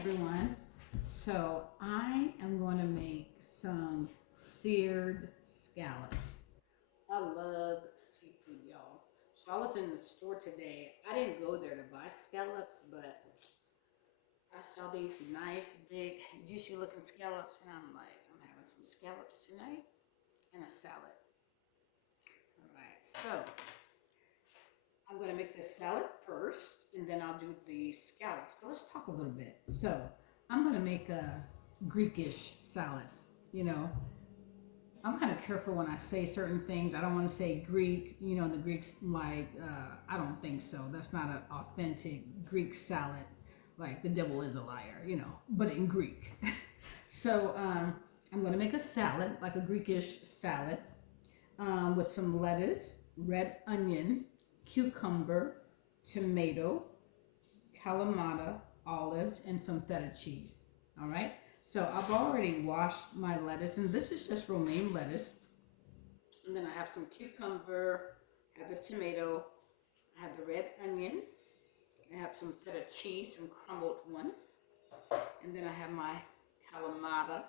everyone. So I am going to make some seared scallops. I love seafood, y'all. So I was in the store today. I didn't go there to buy scallops, but I saw these nice, big, juicy looking scallops, and I'm like, I'm having some scallops tonight and a salad. All right, so I'm going to make the salad first, and then I'll do the scallops. But let's talk a little bit. So I'm going to make a Greekish salad. You know, I'm kind of careful when I say certain things. I don't want to say Greek. You know, the Greeks like I don't think so. That's not an authentic Greek salad. Like the devil is a liar. You know, but in Greek. So I'm going to make a salad, like a Greekish salad, with some lettuce, red onion, cucumber, tomato, calamata, olives, and some feta cheese. All right. So I've already washed my lettuce, and this is just romaine lettuce. And then I have some cucumber, I have the tomato, I have the red onion, I have some feta cheese, some crumbled one, and then I have my calamata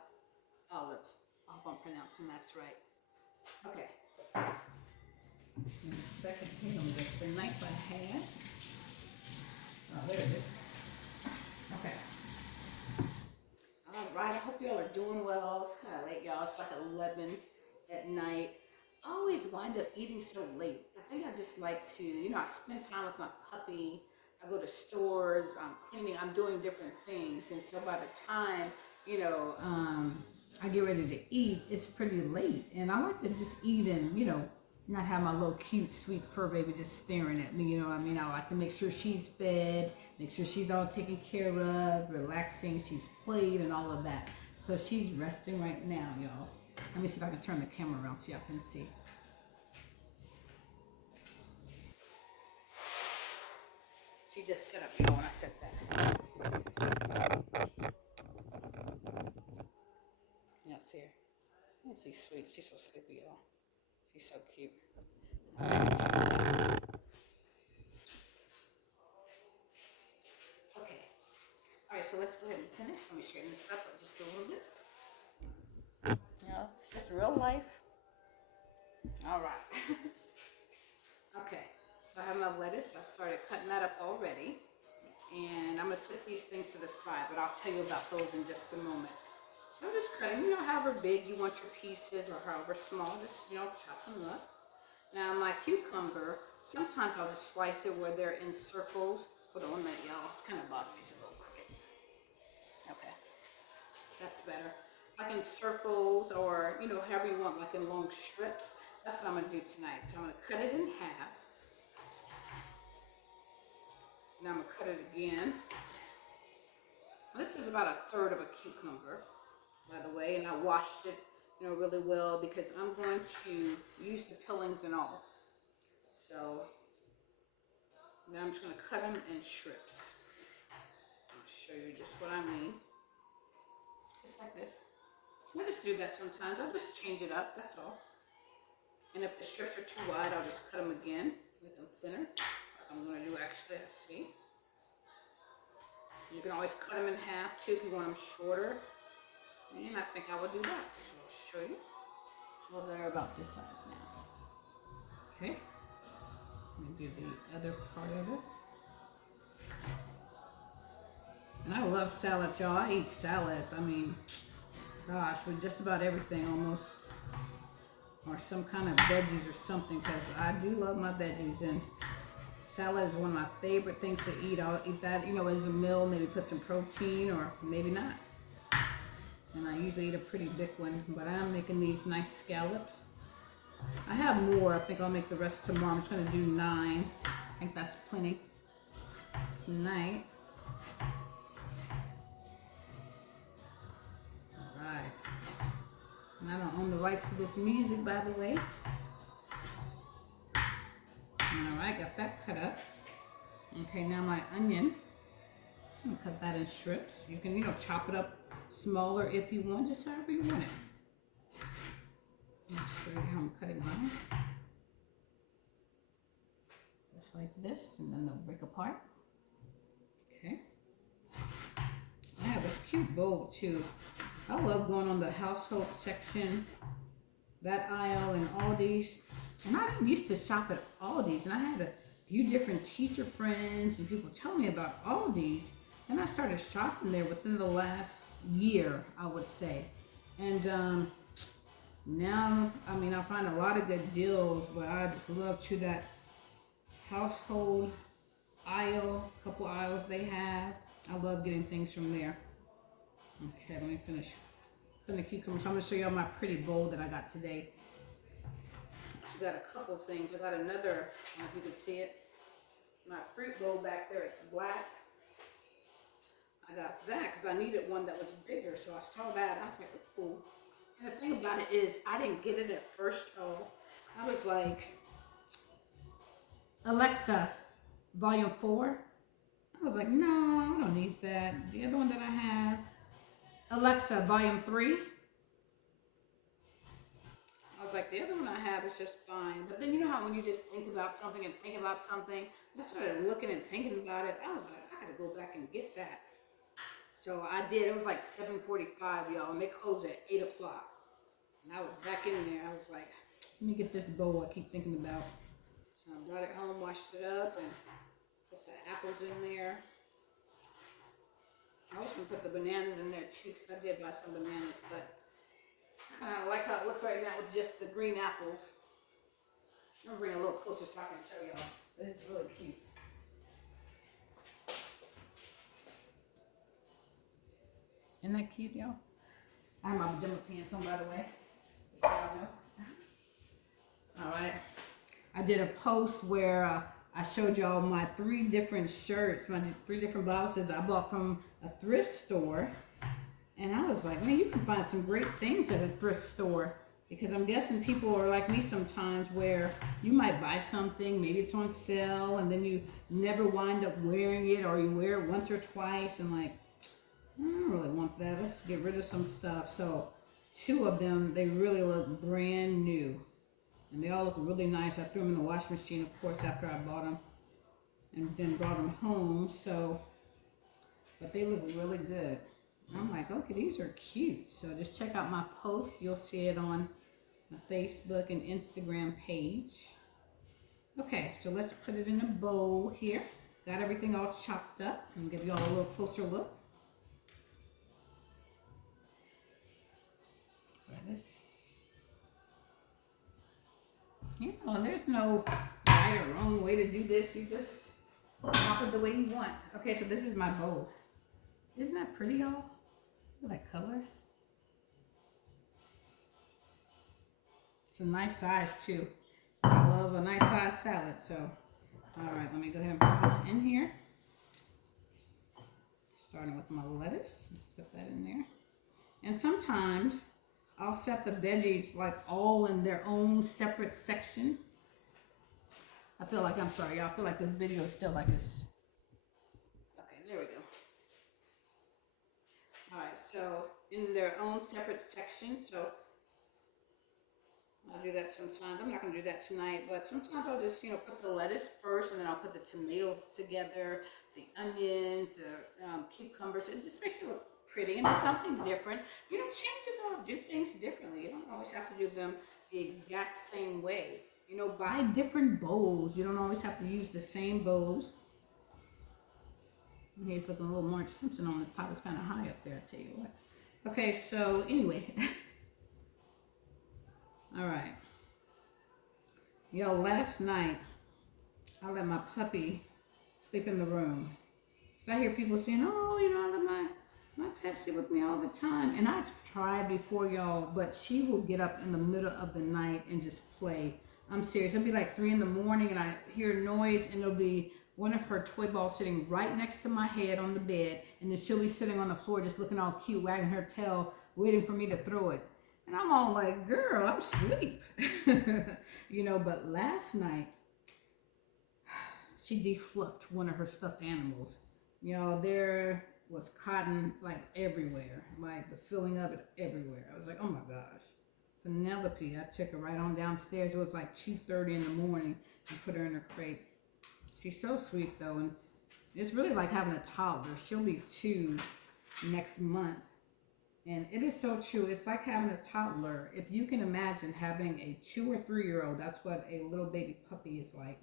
olives. I hope I'm pronouncing that's right. Okay. In a second here, I'm just the knife I had. Oh, there it is. Okay. All right. I hope y'all are doing well. It's kind of late, y'all. It's like 11 at night. I always wind up eating so late. I think I just like to, I spend time with my puppy. I go to stores. I'm cleaning. I'm doing different things. And so by the time, I get ready to eat, it's pretty late. And I like to just eat and, not have my little cute, sweet fur baby just staring at me. You know what I mean? I like to make sure she's fed, make sure she's all taken care of, relaxing, she's played, and all of that. So she's resting right now, y'all. Let me see if I can turn the camera around so y'all can see. She just set up, y'all, when I said that. You know, see her? Oh, she's sweet. She's so sleepy, y'all. She's so cute. Okay. All right, so let's go ahead and finish. Let me straighten this up just a little bit. It's just real life. All right. Okay, so I have my lettuce. I started cutting that up already. And I'm going to set these things to the side, but I'll tell you about those in just a moment. So I'm just cutting, however big you want your pieces or however small, just, chop them up. Now my cucumber, sometimes I'll just slice it where they're in circles. Hold on a minute, y'all. It's kind of bothering me. It's a little crooked. Okay, that's better. Like in circles or, however you want, like in long strips. That's what I'm going to do tonight. So I'm going to cut it in half. Now I'm going to cut it again. This is about a third of a cucumber, by the way, and I washed it, really well because I'm going to use the peelings and all. So now I'm just going to cut them in strips. I'll show you just what I mean. Just like this. I just do that sometimes. I'll just change it up, that's all. And if the strips are too wide, I'll just cut them again, make them thinner, like I'm going to do actually, let's see. You can always cut them in half too if you want them shorter. And I think I will do that. So I'll show you. Well, they're about this size now. Okay. Let me do the other part of it. And I love salads, y'all. I eat salads. I mean, gosh, with just about everything almost. Or some kind of veggies or something, because I do love my veggies. And salad is one of my favorite things to eat. I'll eat that, as a meal, maybe put some protein or maybe not. And I usually eat a pretty big one, but I'm making these nice scallops. I have more. I think I'll make the rest tomorrow. I'm just going to do 9. I think that's plenty tonight. All right. And I don't own the rights to this music, by the way. All right, got that cut up. Okay, now my onion. Just gonna cut that in strips. You can, chop it up smaller if you want, just however you want it. I'll show you how I'm cutting mine. Just like this, and then they'll break apart. Okay. cute bowl too. I love going on the household section, that aisle in Aldi's. And I didn't used to shop at Aldi's, and I had a few different teacher friends and people tell me about Aldi's. And I started shopping there within the last year, I would say. And now, I mean, I find a lot of good deals, but I just love to that household aisle, couple aisles they have. I love getting things from there. Okay, let me finish putting the cucumbers. So I'm going to show y'all my pretty bowl that I got today. She got a couple things. I got another, I don't know if you can see it, my fruit bowl back there. It's black. I got that because I needed one that was bigger. So I saw that. I was like, oh, cool. And the thing about it is, I didn't get it at first, y'all. I was like, Alexa, volume 4. I was like, no, I don't need that. The other one that I have, Alexa, volume 3. I was like, the other one I have is just fine. But then you know how when you just think about something and think about something, I started looking and thinking about it. I was like, I had to go back and get that. So I did. It was like 7:45, y'all, and they closed at 8 o'clock. And I was back in there. I was like, let me get this bowl I keep thinking about. So I brought it home, washed it up, and put the apples in there. I was going to put the bananas in there too, because I did buy some bananas, but I kind of like how it looks right now with just the green apples. I'm going to bring it a little closer so I can show y'all. It's really cute. Isn't that cute, y'all? I have my pajama pants on, by the way. Just so y'all know. All right. I did a post where I showed y'all my 3 different shirts, my 3 different blouses I bought from a thrift store. And I was like, man, you can find some great things at a thrift store. Because I'm guessing people are like me sometimes where you might buy something, maybe it's on sale, and then you never wind up wearing it, or you wear it once or twice, and like, I don't really want that. Let's get rid of some stuff. So 2 of them, they really look brand new. And they all look really nice. I threw them in the washing machine, of course, after I bought them. And then brought them home. So, but they look really good. I'm like, okay, these are cute. So just check out my post. You'll see it on my Facebook and Instagram page. Okay, so let's put it in a bowl here. Got everything all chopped up. I'm going to give you all a little closer look. Lettuce. You know, and there's no right or wrong way to do this. You just chop it the way you want. Okay, so this is my bowl. Isn't that pretty, y'all? Look at that color. It's a nice size, too. I love a nice size salad. So, all right, let me go ahead and put this in here. Starting with my lettuce. Let's put that in there. And sometimes I'll set the veggies like all in their own separate section. I feel like, I'm sorry, y'all. I feel like this video is still like this. Okay, there we go. All right, so in their own separate section. So I'll do that sometimes. I'm not going to do that tonight, but sometimes I'll just, put the lettuce first, and then I'll put the tomatoes together, the onions, the cucumbers. It just makes it look pretty, and it's something different. Change it up, do things differently. You don't always have to do them the exact same way. Buy different bowls. You don't always have to use the same bowls. Here's looking a little Marge Simpson on the top. It's kind of high up there, I tell you what. Okay, so anyway. All right. Yo, last night, I let my puppy sleep in the room. So I hear people saying, oh, I let my pet sleep with me all the time. And I've tried before, y'all, but she will get up in the middle of the night and just play. I'm serious. It'll be like 3 in the morning, and I hear noise, and it'll be one of her toy balls sitting right next to my head on the bed, and then she'll be sitting on the floor just looking all cute, wagging her tail, waiting for me to throw it. And I'm all like, girl, I'm asleep. But last night, she defluffed one of her stuffed animals. There was cotton like everywhere, like the filling of it everywhere. I was like, oh my gosh. Penelope, I took her right on downstairs. It was like 2:30 in the morning and put her in her crate. She's so sweet though, and it's really like having a toddler. She'll be 2 next month. And it is so true. It's like having a toddler. If you can imagine having a 2 or 3 year old, that's what a little baby puppy is like.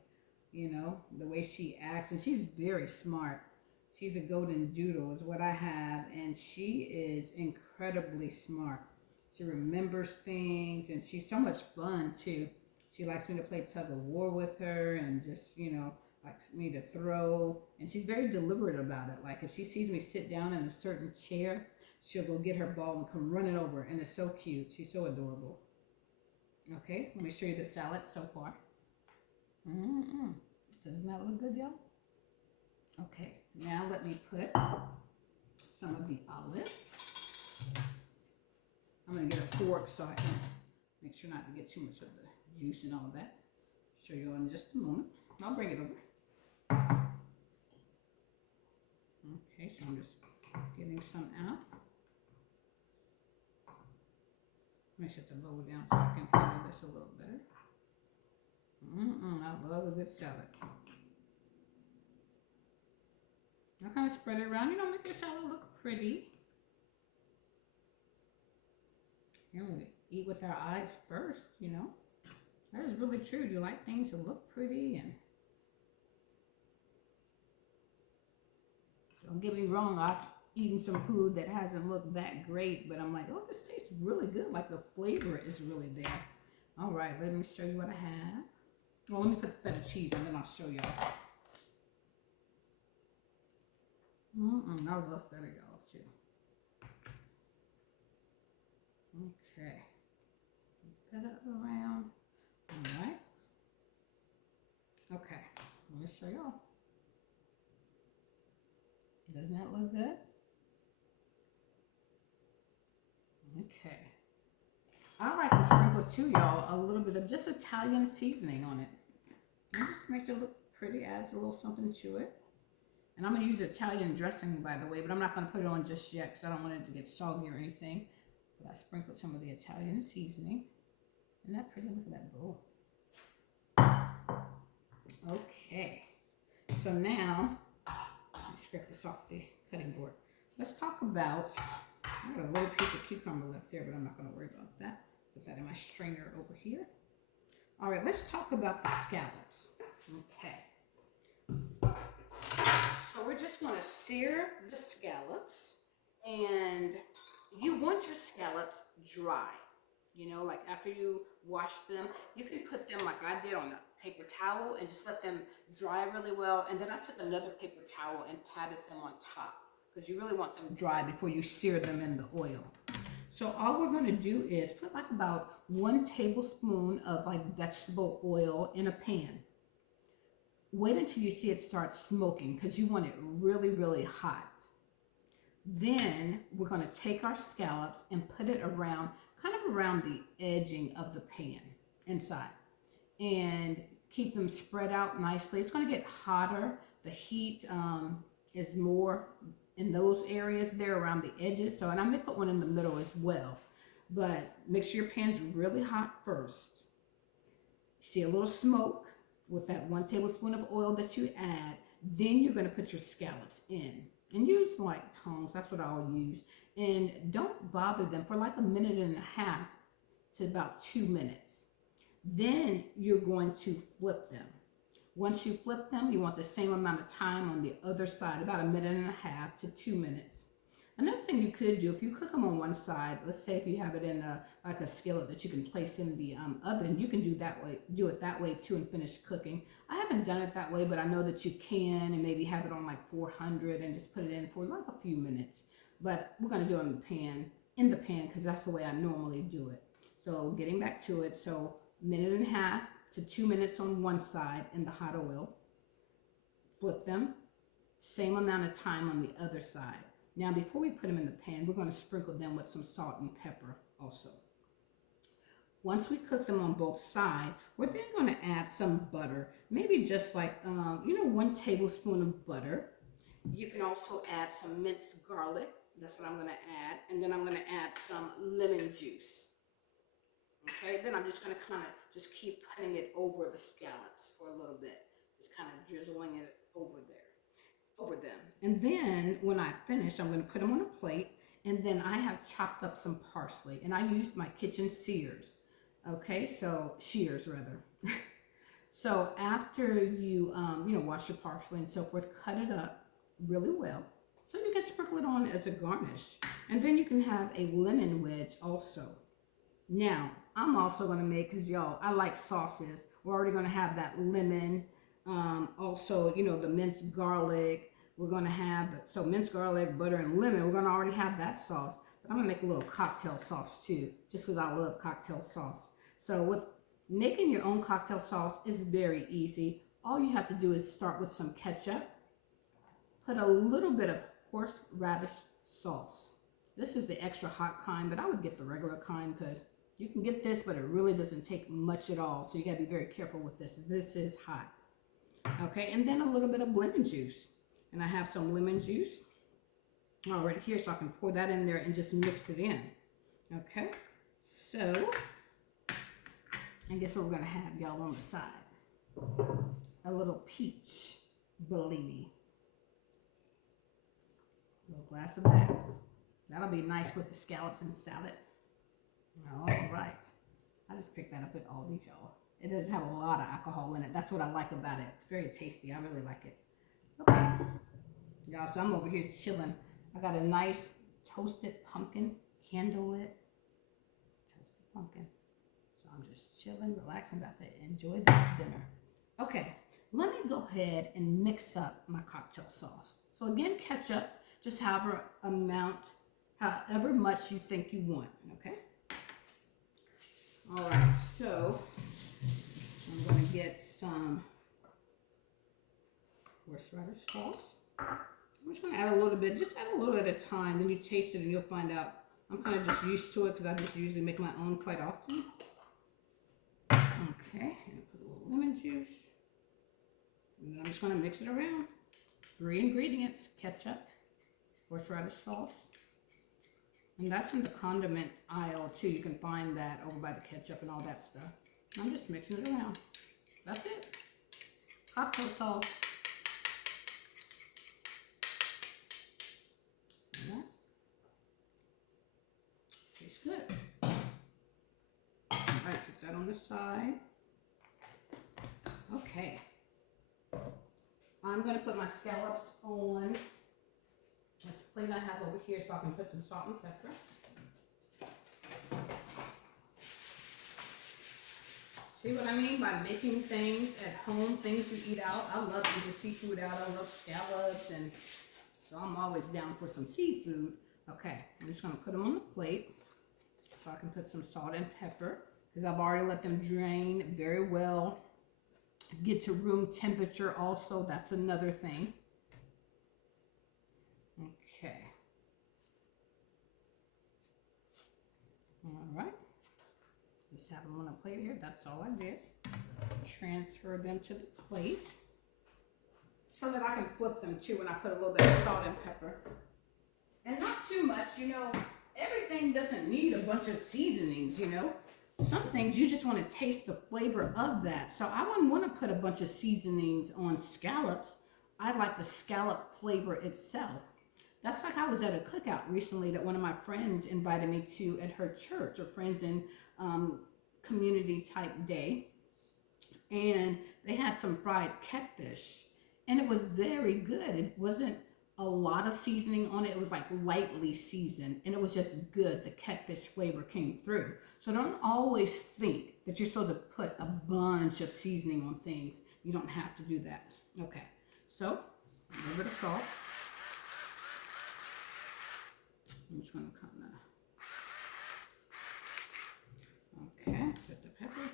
You know, the way she acts. And she's very smart. She's a golden doodle, is what I have. And she is incredibly smart. She remembers things, and she's so much fun, too. She likes me to play tug of war with her and just, likes me to throw. And she's very deliberate about it. Like if she sees me sit down in a certain chair, she'll go get her ball and come running over, and it's so cute. She's so adorable. Okay, let me show you the salad so far. Mm-mm. Doesn't that look good, y'all? Okay, now let me put some of the olives. I'm gonna get a fork so I can make sure not to get too much of the juice and all of that. Show you in just a moment. I'll bring it over. Okay, so I'm just getting some out. Let me set the bowl down so I can handle this a little better. I love a good salad. I'll kind of spread it around. Make your salad look pretty. We eat with our eyes first, That is really true. You like things to look pretty, and don't get me wrong, I've eaten some food that hasn't looked that great, but I'm like, oh, this tastes really good. Like the flavor is really there. All right, let me show you what I have. Well, let me put the feta cheese and then I'll show y'all. I love feta, y'all, too. Okay. Feta around. All right. Okay. Let me show y'all. Doesn't that look good? Okay. I like to sprinkle too, y'all, a little bit of just Italian seasoning on it. It just makes it look pretty, adds a little something to it. And I'm going to use Italian dressing, by the way, but I'm not going to put it on just yet because I don't want it to get soggy or anything. But I sprinkled some of the Italian seasoning. Isn't that pretty? Look at that bowl. Okay. So now, let me scrape this off the cutting board. Let's talk about, I got a little piece of cucumber left there, but I'm not going to worry about that. Put that in my strainer over here. All right, let's talk about the scallops. Okay. So we're just going to sear the scallops, and you want your scallops dry. Like after you wash them, you can put them like I did on a paper towel and just let them dry really well. And then I took another paper towel and patted them on top because you really want them dry before you sear them in the oil. So all we're going to do is put like about 1 tablespoon of like vegetable oil in a pan. Wait until you see it start smoking because you want it really, really hot. Then we're going to take our scallops and put it around, kind of around the edging of the pan inside, and keep them spread out nicely. It's going to get hotter. The heat is more in those areas there around the edges. So, and I may put one in the middle as well, but make sure your pan's really hot first. See a little smoke with that 1 tablespoon of oil that you add. Then you're going to put your scallops in. And use like tongs, that's what I'll use. And don't bother them for like 1.5 minutes to about 2 minutes. Then you're going to flip them. Once you flip them, you want the same amount of time on the other side, about 1.5 minutes to 2 minutes. Another thing you could do, if you cook them on one side, let's say if you have it in like a skillet that you can place in the oven, you can do it that way too and finish cooking. I haven't done it that way, but I know that you can, and maybe have it on like 400 and just put it in for like a few minutes. But we're going to do it in the pan, because that's the way I normally do it. So getting back to it, so 1.5 minutes to 2 minutes on one side in the hot oil. Flip them. Same amount of time on the other side. Now, before we put them in the pan, we're going to sprinkle them with some salt and pepper also. Once we cook them on both sides, we're then going to add some butter. Maybe just like, 1 tablespoon of butter. You can also add some minced garlic. That's what I'm going to add. And then I'm going to add some lemon juice. Okay, then I'm just going to kind of just keep putting it over the scallops for a little bit. Just kind of drizzling it over them. And then when I finish, I'm going to put them on a plate. And then I have chopped up some parsley, and I used my kitchen shears. Okay, so shears rather. So after you, wash your parsley and so forth, cut it up really well. So you can sprinkle it on as a garnish. And then you can have a lemon wedge also. Now, I'm also going to make, because y'all, I like sauces. We're already going to have that lemon. Also, the minced garlic. We're going to have, so minced garlic, butter, and lemon. We're going to already have that sauce. But I'm going to make a little cocktail sauce too, just because I love cocktail sauce. So with making your own cocktail sauce is very easy. All you have to do is start with some ketchup. Put a little bit of horseradish sauce. This is the extra hot kind, but I would get the regular kind because you can get this, but it really doesn't take much at all. So you got to be very careful with this. This is hot. Okay, and then a little bit of lemon juice. And I have some lemon juice already here, so I can pour that in there and just mix it in. Okay, so, and guess what we're going to have, y'all, on the side? A little peach Bellini. A little glass of that. That'll be nice with the scallops and salad. All right. I just picked that up at Aldi, y'all. It doesn't have a lot of alcohol in it. That's what I like about it. It's very tasty. I really like it. Okay. Y'all, so I'm over here chilling. I got a nice toasted pumpkin candlelit. Toasted pumpkin. So I'm just chilling, relaxing, about to enjoy this dinner. Okay. Let me go ahead and mix up my cocktail sauce. So again, ketchup, just however much you think you want, okay? All right, so I'm going to get some horseradish sauce. I'm just going to add a little bit, just add a little at a time, then you taste it and you'll find out. I'm kind of just used to it because I just usually make my own quite often. Okay, and put a little lemon juice. And then I'm just going to mix it around. 3 ingredients: ketchup, horseradish sauce, and that's in the condiment aisle too. You can find that over by the ketchup and all that stuff. I'm just mixing it around. That's it. Cocktail sauce. Right. Tastes good. All right, set that on the side. Okay. I'm going to put my scallops on this plate I have over here so I can put some salt and pepper. See what I mean by making things at home, things you eat out. I love eating seafood out. I love scallops, and so I'm always down for some seafood. Okay, I'm just going to put them on the plate so I can put some salt and pepper because I've already let them drain very well. Get to room temperature also, that's another thing. Okay. All right. Just have them on a plate here. That's all I did. Transfer them to the plate so that I can flip them too when I put a little bit of salt and pepper. And not too much, everything doesn't need a bunch of seasonings, Some things you just want to taste the flavor of that. So I wouldn't want to put a bunch of seasonings on scallops. I like the scallop flavor itself. That's like I was at a cookout recently that one of my friends invited me to at her church, or friends in community type day. And they had some fried catfish. And it was very good. It wasn't a lot of seasoning on it. It was like lightly seasoned, and it was just good. The catfish flavor came through. So don't always think that you're supposed to put a bunch of seasoning on things. You don't have to do that. Okay, so a little bit of salt. I'm just going to kind of, okay, put the pepper.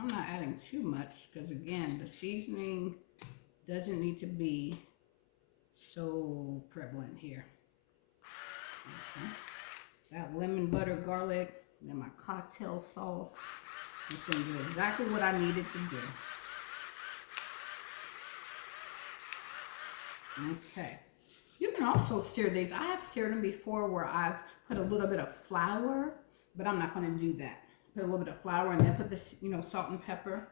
I'm not adding too much because, again, the seasoning doesn't need to be so prevalent here. Okay. That lemon, butter, garlic, and my cocktail sauce. It's going to do exactly what I needed to do. Okay. You can also sear these. I have seared them before where I've put a little bit of flour, but I'm not going to do that. Put a little bit of flour and then put this, salt and pepper.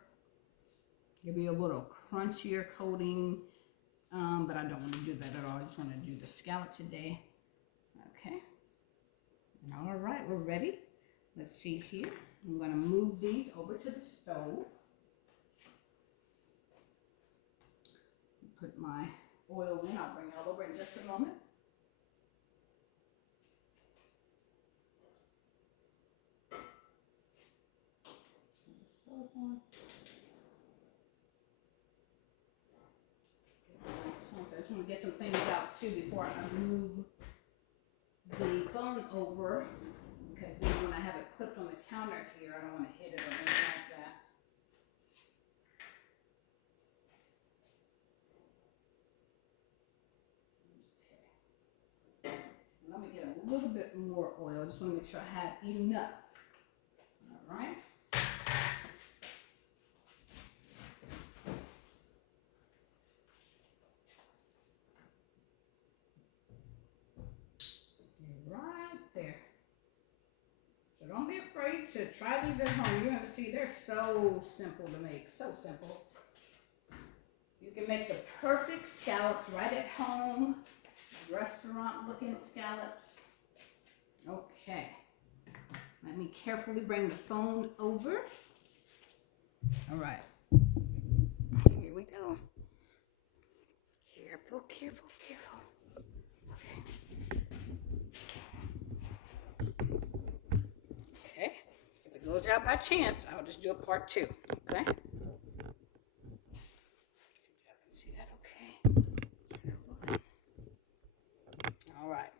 Give you a little crunchier coating, but I don't want to do that at all. I just want to do the scallop today. Okay. All right, we're ready. Let's see here. I'm going to move these over to the stove. Put my oil in. I'll bring it all over in just a moment. So I just want to get some things out too before I move the phone over, because then when I have it clipped on the counter here, I don't want to hit it or anything like that. Okay. Let me get a little bit more oil. I just want to make sure I have enough. All right. Right there. So don't be afraid to try these at home. You're going to see they're so simple to make. So simple. You can make the perfect scallops right at home. Restaurant looking scallops. Okay. Let me carefully bring the phone over. All right. Here we go. Careful, careful, careful. Okay. If it goes out by chance, I'll just do a part 2. Okay. See that okay? All right.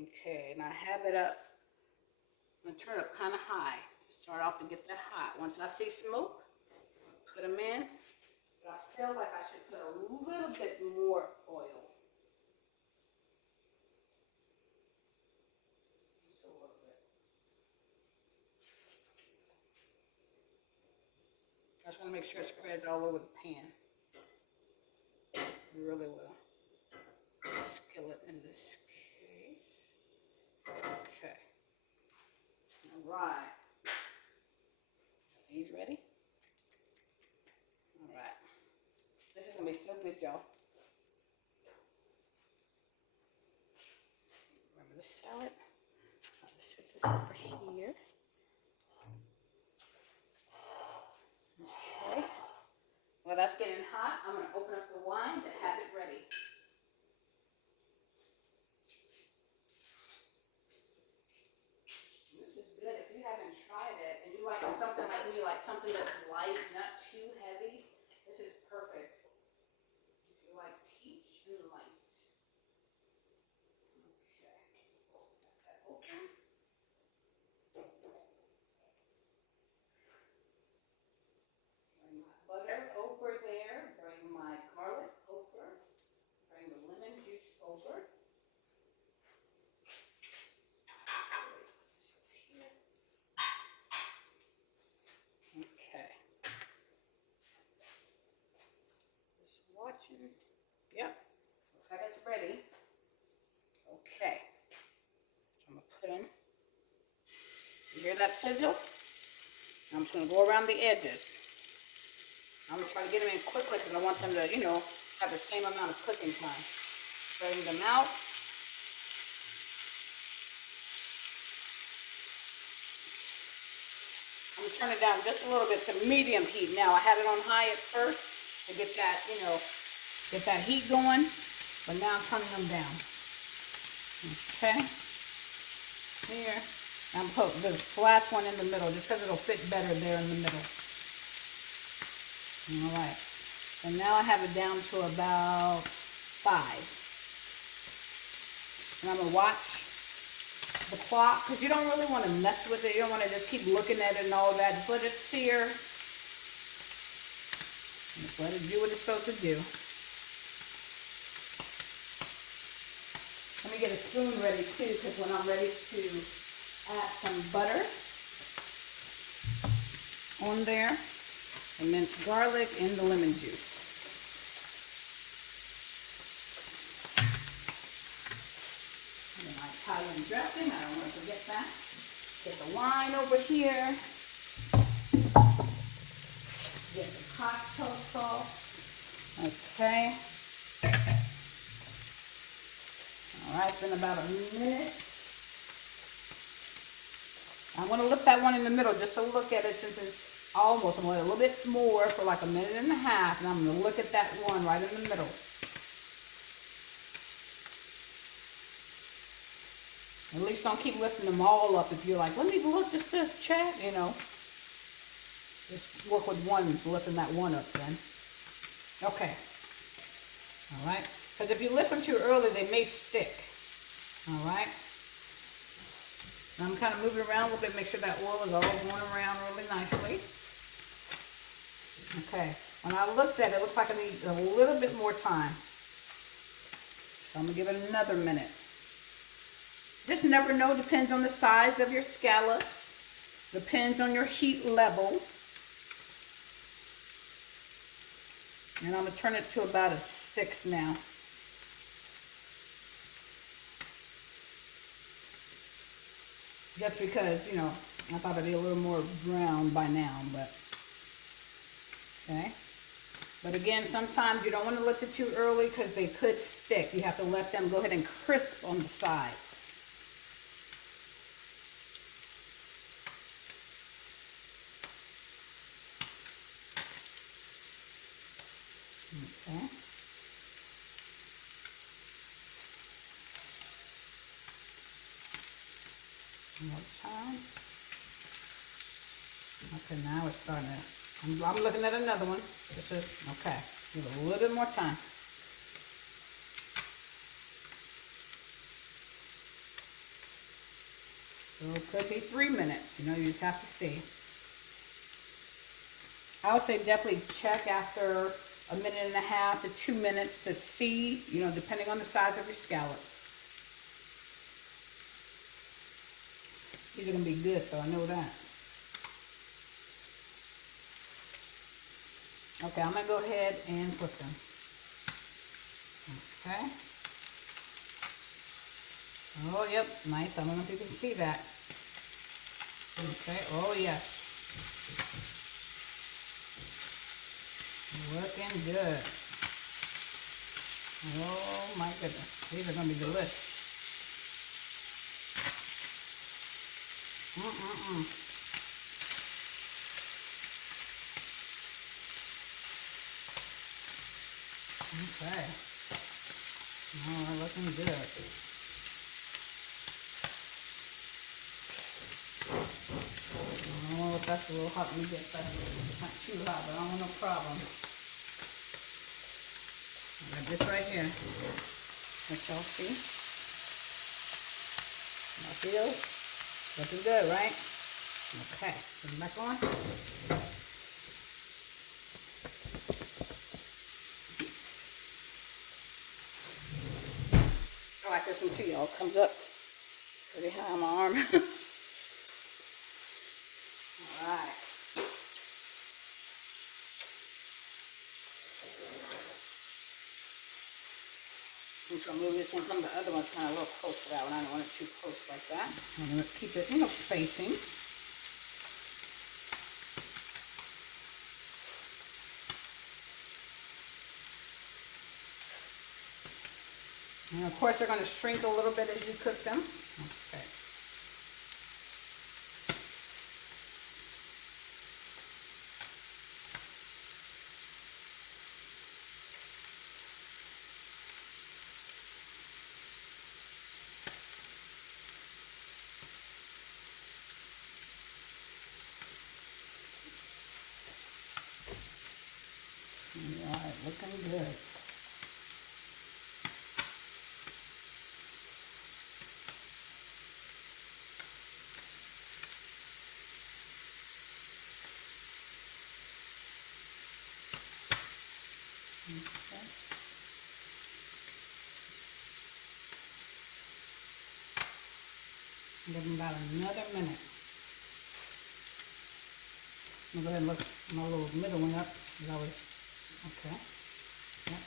Okay, and I have it up. I'm gonna turn it up kind of high. Start off to get that hot. Once I see smoke, put them in. But I feel like I should put a little bit more oil. Just a little bit. I just want to make sure it spreads all over the pan. Really well. Skillet in this case. Okay. All right. These ready? All right. This is gonna be so good, y'all. Remember the salad? I'll set this over here. Okay. While that's getting hot, I'm gonna open up the wine to have it ready. This is good. If you haven't tried it and you like something like me, like something that's light, not too heavy, this is perfect. If you like peach and light. Okay. Got that open. Bring my butter over there. Bring my garlic over. Bring the lemon juice over. Okay. Just watching. Yep. Looks like it's ready. Okay. So I'm going to put in. You hear that sizzle? I'm just going to go around the edges. I'm going to try to get them in quickly because I want them to, have the same amount of cooking time. Spreading them out. I'm going to turn it down just a little bit to medium heat now. I had it on high at first to get that, get that heat going. But now I'm turning them down. Okay. Here. I'm putting this last one in the middle just because it'll fit better there in the middle. All right. And now I have it down to about 5. And I'm going to watch the clock because you don't really want to mess with it. You don't want to just keep looking at it and all that. Just let it sear. Just let it do what it's supposed to do. Let me get a spoon ready too because when I'm ready to add some butter on there, and minced garlic and the lemon juice. And my Italian dressing, I don't want to forget that. Get the wine over here. Get the cocktail sauce. Okay. All right, it's been about a minute. I'm going to lift that one in the middle just to look at it since it's almost, I'm going to a little bit more for like a minute and a half, and I'm going to look at that one right in the middle. At least don't keep lifting them all up if you're like, let me look just to check, you know. Just work with one, lifting that one up then. Okay. All right. Because if you lift them too early, they may stick. All right. I'm kind of moving around a little bit, make sure that oil is all going around really nicely. Okay, when I looked at it, it looks like I need a little bit more time. So I'm going to give it another minute. Just never know, depends on the size of your scallop. Depends on your heat level. And I'm going to turn it to about a 6 now. Just because, you know, I thought it'd be a little more brown by now, but, okay. But again, sometimes you don't want to lift it too early because they could stick. You have to let them go ahead and crisp on the side. Okay. One more time. Okay, now it's starting to, I'm looking at another one. This is, okay, give it a little bit more time. So it could be 3 minutes, you know, you just have to see. I would say definitely check after a minute and a half to 2 minutes to see, you know, depending on the size of your scallops. These are going to be good, so I know that. Okay, I'm going to go ahead and put them. Okay. Oh, yep, nice. I don't know if you can see that. Okay, oh, yeah. Looking good. Oh, my goodness. These are going to be delicious. Okay. Oh, looking good. Oh, if that's a little hot, let me get that. Not too hot, but I don't want no problem. I got this right here. Let y'all see. That feels looking good, right? Okay, put it back on. I like this one too, y'all. Comes up pretty high on my arm. Alright. I'm just going to move this one from the other one's kind of a little close to that one. I don't want it too close like that. I'm going to keep it, you know, spacing. And of course, they're going to shrink a little bit as you cook them. Okay. All right, looking good. Okay. Give them about another minute. I'm going to go ahead and look my little middle one up. Okay. Yep.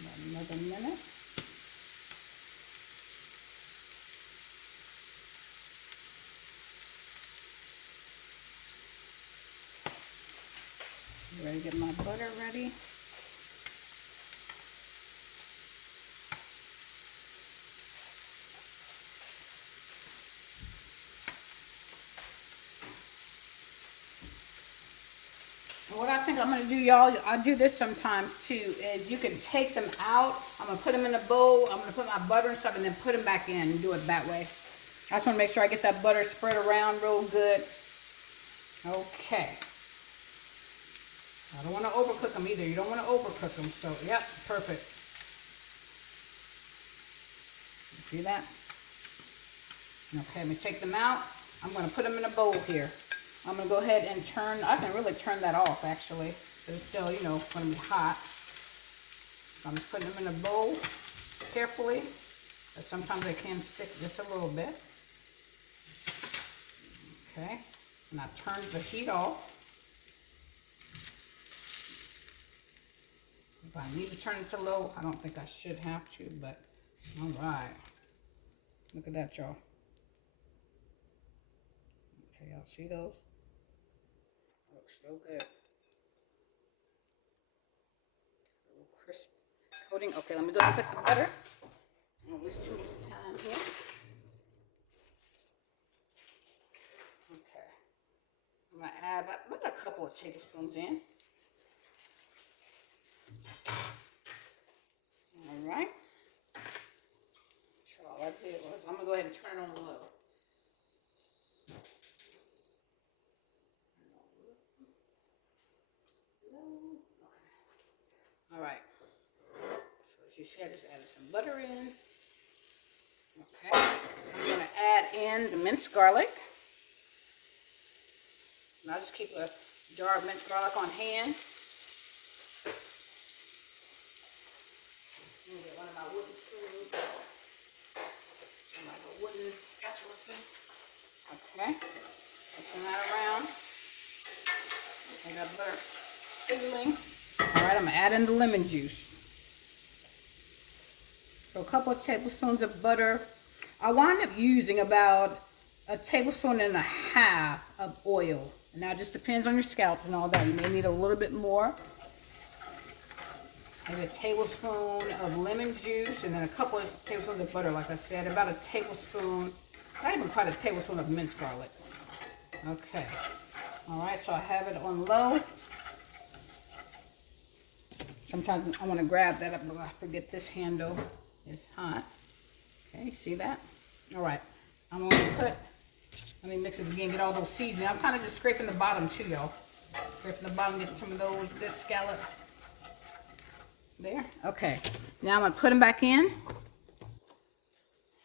About another minute. Ready to get my butter ready. And what I think I'm going to do, y'all, I do this sometimes too, is you can take them out. I'm going to put them in a bowl. I'm going to put my butter and stuff and then put them back in and do it that way. I just want to make sure I get that butter spread around real good. Okay. I don't want to overcook them either. You don't want to overcook them. So, yep, perfect. See that? Okay, I'm going to take them out. I'm going to put them in a bowl here. I'm going to go ahead and turn. I can really turn that off, actually. But it's still, you know, going to be hot. So I'm just putting them in a bowl carefully. But sometimes they can stick just a little bit. Okay. And I turned the heat off. If I need to turn it to low, I don't think I should have to, but all right. Look at that, y'all. Okay, y'all see those? Looks so good. A little crisp coating. Okay, let me go and put the butter. I don't waste too much time here. Okay. I'm going to add about a couple of tablespoons in. All right. So all I did was, I'm going to go ahead and turn it on low. All right. So as you see, I just added some butter in. Okay. I'm going to add in the minced garlic. And I'll just keep a jar of minced garlic on hand. I'm going to get one of my wooden spoons. Like a wooden spatula thing. Okay. Turn that around. I got butter sizzling. Alright, I'm going to add in the lemon juice. So a couple of tablespoons of butter. I wind up using about a tablespoon and a half of oil. And now it just depends on your scalp and all that. You may need a little bit more. Maybe a tablespoon of lemon juice and then a couple of tablespoons of butter, like I said. About a tablespoon, not even quite a tablespoon of minced garlic. Okay. Alright, so I have it on low. Sometimes I want to grab that up, but I forget this handle is hot. Okay, see that? Alright, I'm going to let me mix it again, get all those seasonings. I'm kind of just scraping the bottom too, y'all. Scraping the bottom, get some of those good scallop. There, okay. Now I'm going to put them back in.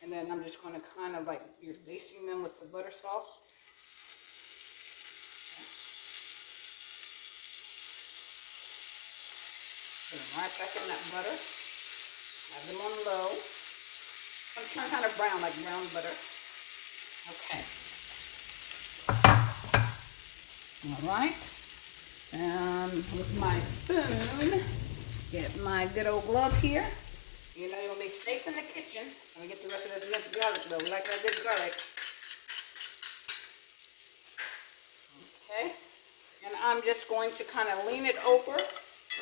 And then I'm just going to kind of like, you're basting them with the butter sauce. Put them right back in that butter. Have them on low. I'm turn kind of brown, like brown butter. Okay. All right. And with my spoon, get my good old glove here. You know you'll be safe in the kitchen. Let me get the rest of this minced garlic though. We like that good garlic. Okay. And I'm just going to kind of lean it over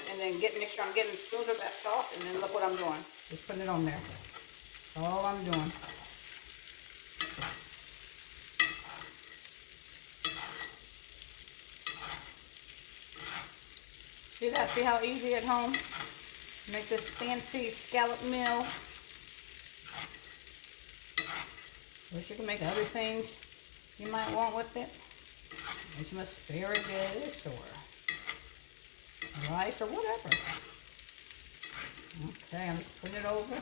and then make sure I'm getting the spoon of that sauce, and then look what I'm doing. Just putting it on there. That's all I'm doing. See that? See how easy at home? Make this fancy scallop meal. Wish you could make other things you might want with it. Make some asparagus or rice or whatever. Okay, I'm just putting it over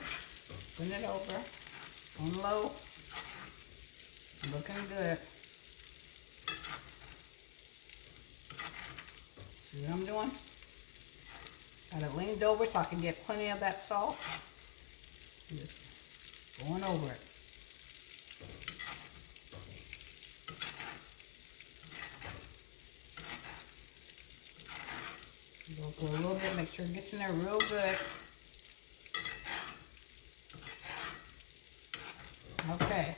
on low. Looking good. See what I'm doing? Got it leaned over so I can get plenty of that sauce. Just going over it. Go for a little bit, make sure it gets in there real good. Okay,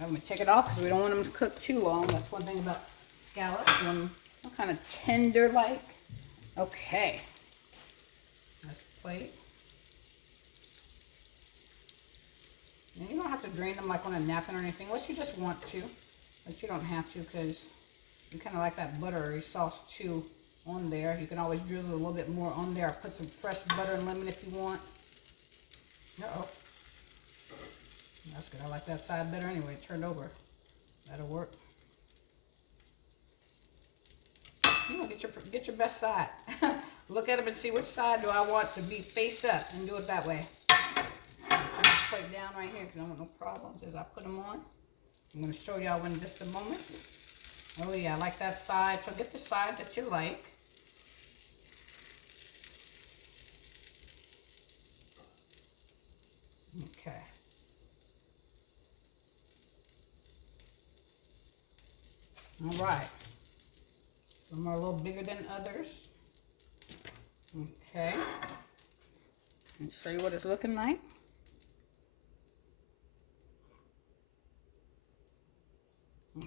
I'm going to take it off because we don't want them to cook too long. That's one thing about scallops. You want them kind of tender-like. Okay. Let's plate. And you don't have to drain them like on a napkin or anything, unless you just want to. But you don't have to because you kind of like that buttery sauce too on there. You can always drizzle a little bit more on there. Or put some fresh butter and lemon if you want. Uh-oh. That's good. I like that side better anyway. It turned over. That'll work. You know, get your best side. Look at them and see which side do I want to be face up and do it that way. Put this plate down right here because I don't want no problems as I put them on. I'm going to show y'all in just a moment. Oh yeah, I like that side. So get the side that you like. Okay. All right. Some are a little bigger than others. Okay. Let me show you what it's looking like.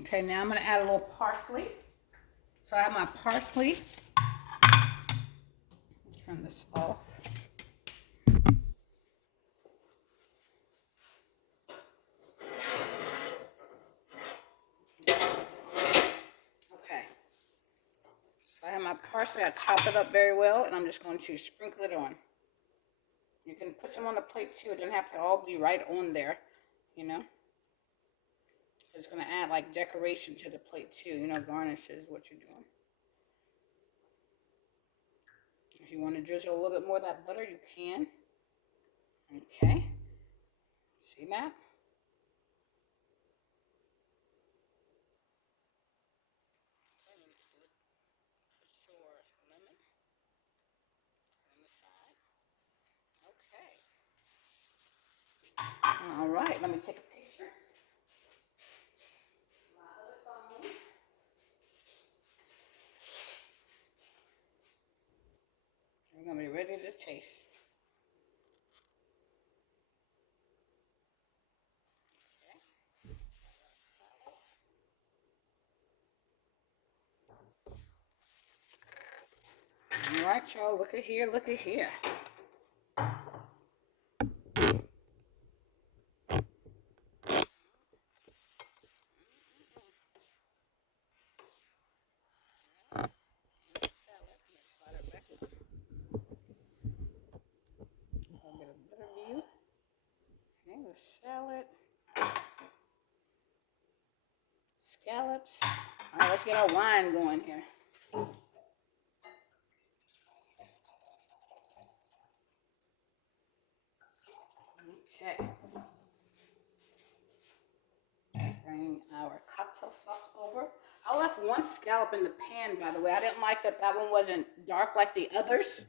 Okay, now I'm going to add a little parsley. So I have my parsley. Turn this off. Okay. So I have my parsley. I chop it up very well, and I'm just going to sprinkle it on. You can put some on the plate too. It doesn't have to all be right on there, you know. It's going to add like decoration to the plate too. You know, garnish is what you're doing. If you want to drizzle a little bit more of that butter, you can. Okay. See that? Okay. All right, let me take a picture. My other phone. We're going to be ready to taste. All right, y'all, look at here, look at here. I'll get a better view. Okay, the salad. Scallops. All right, let's get our wine going here. Okay. Bring our cocktail sauce over. I left one scallop in the pan, by the way. I didn't like that one wasn't dark like the others.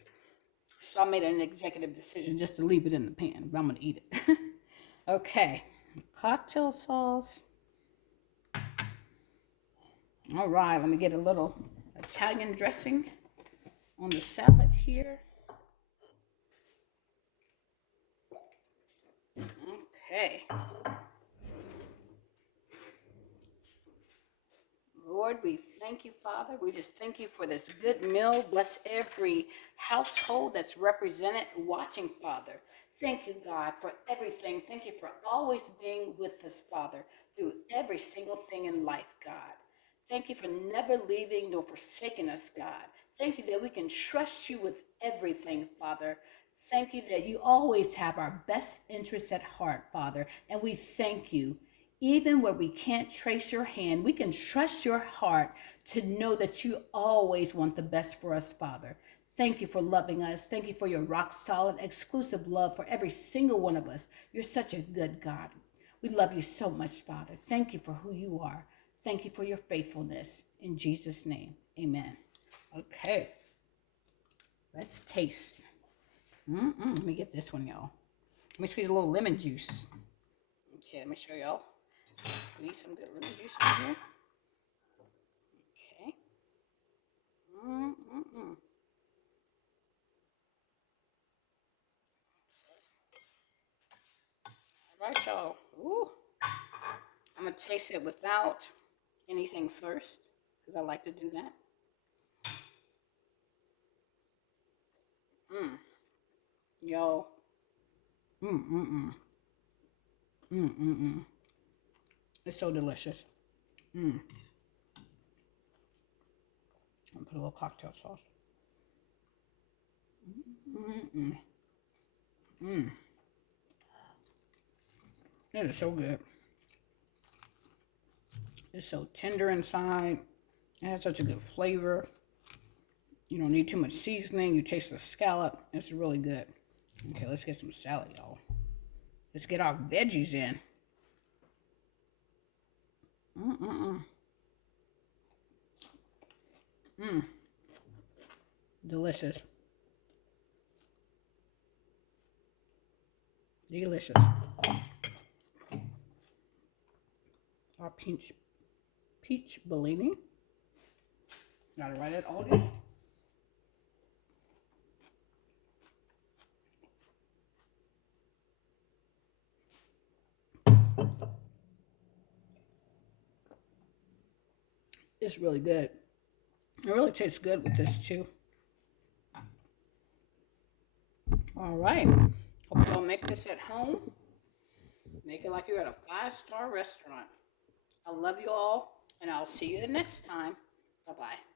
So I made an executive decision just to leave it in the pan, but I'm going to eat it. Okay. Cocktail sauce. All right, let me get a little Italian dressing on the salad here. Okay. Lord, we thank you, Father. We just thank you for this good meal. Bless every household that's represented watching, Father. Thank you, God, for everything. Thank you for always being with us, Father, through every single thing in life, God. Thank you for never leaving nor forsaking us, God. Thank you that we can trust you with everything, Father. Thank you that you always have our best interests at heart, Father. And we thank you. Even where we can't trace your hand, we can trust your heart to know that you always want the best for us, Father. Thank you for loving us. Thank you for your rock solid, exclusive love for every single one of us. You're such a good God. We love you so much, Father. Thank you for who you are. Thank you for your faithfulness. In Jesus' name, amen. Okay, let's taste. Let me get this one, y'all. Let me squeeze a little lemon juice. Okay, let me show y'all. Squeeze some good lemon juice in here. Okay. All right, y'all. Ooh. I'm going to taste it without anything first because I like to do that. Mm. Yo. Mm, mm, mm. Mm, mm, mm. It's so delicious. Mm. I'll put a little cocktail sauce. Mm, mm, mm. It is so good. It's so tender inside. It has such a good flavor. You don't need too much seasoning. You taste the scallop. It's really good. Okay, let's get some salad, y'all. Let's get our veggies in. Mm-mm-mm. Mmm. Delicious. Delicious. Our peach Bellini. Gotta write it all this. It's really good. It really tastes good with this too. All right. Hope y'all make this at home. Make it like you're at a 5-star restaurant. I love you all, and I'll see you the next time. Bye-bye.